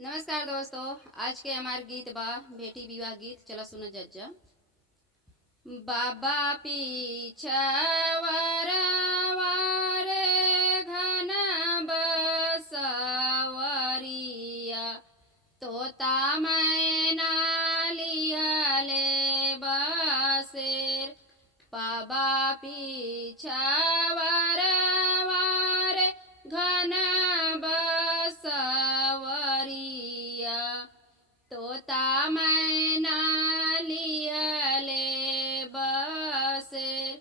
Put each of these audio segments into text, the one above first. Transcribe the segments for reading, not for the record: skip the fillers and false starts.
नमस्कार दोस्तों, आज के हमारे गीत बा बेटी विवाह गीत। चला सुनो जज्जा। बाबा पीछावरवा रे घन बसवरिया, तोता मैना लियले बसेर। बाबा पीछावरवा रे घन बसवरिया, तोता मैना लियले बसेर।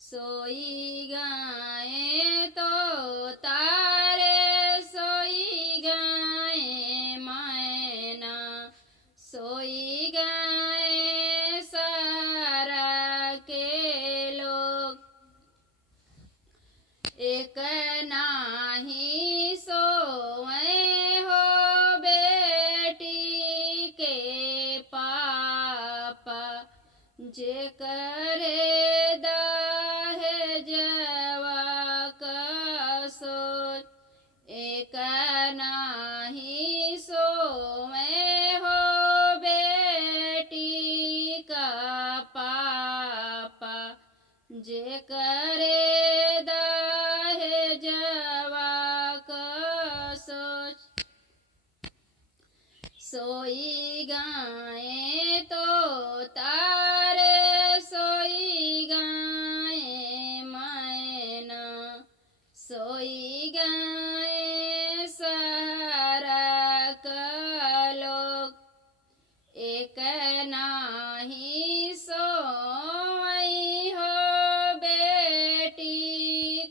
सोई गाए तो तारे सोई गाए मैना, सोई गाए सारा के लोग। एक नाही सोए हो बेटी के पापा, जे करे दहेजवा का सोच। एक नाही सोए हो बेटी का पापा, जे करे दहेजवा का सोच। सोई गाए तो तारे सोई गाए मैना, सोई गाए सारा का लोग। एक नाही सोई हो बेटी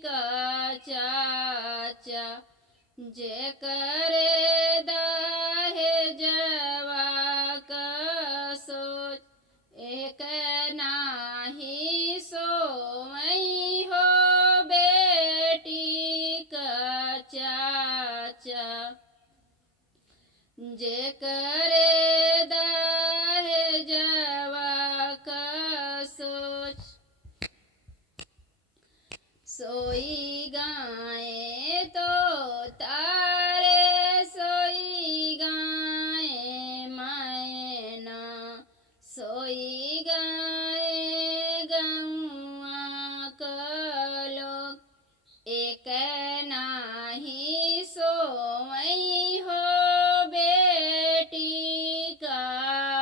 का चाचा, जे करे दहेजवा का सोच। एक नाही सोई हो बेटी का चाचा, जे करे दहेजवा का सोच। सोई गाए तो तारे सोई गाए मैना, सोई गाए गौआ का लोग। एक नाही सोई हो बेटी का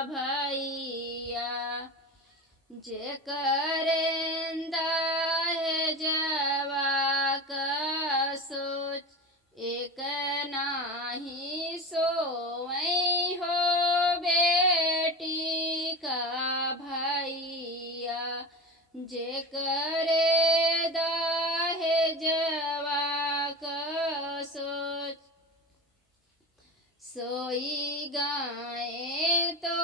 भैया, जे करे दहेजवा का सोच। एक नाही सोई हो बेटी का भैया, जे करे दहेजवा का सोच। सोई गाए तो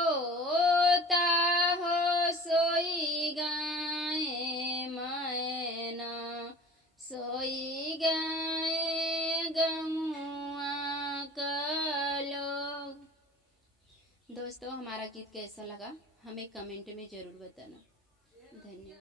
ताहो सोई गाए मैना, सोई गाए गौआ का लोग। दोस्तों, हमारा गीत कैसा लगा हमें कमेंट में जरूर बताना। धन्यवाद।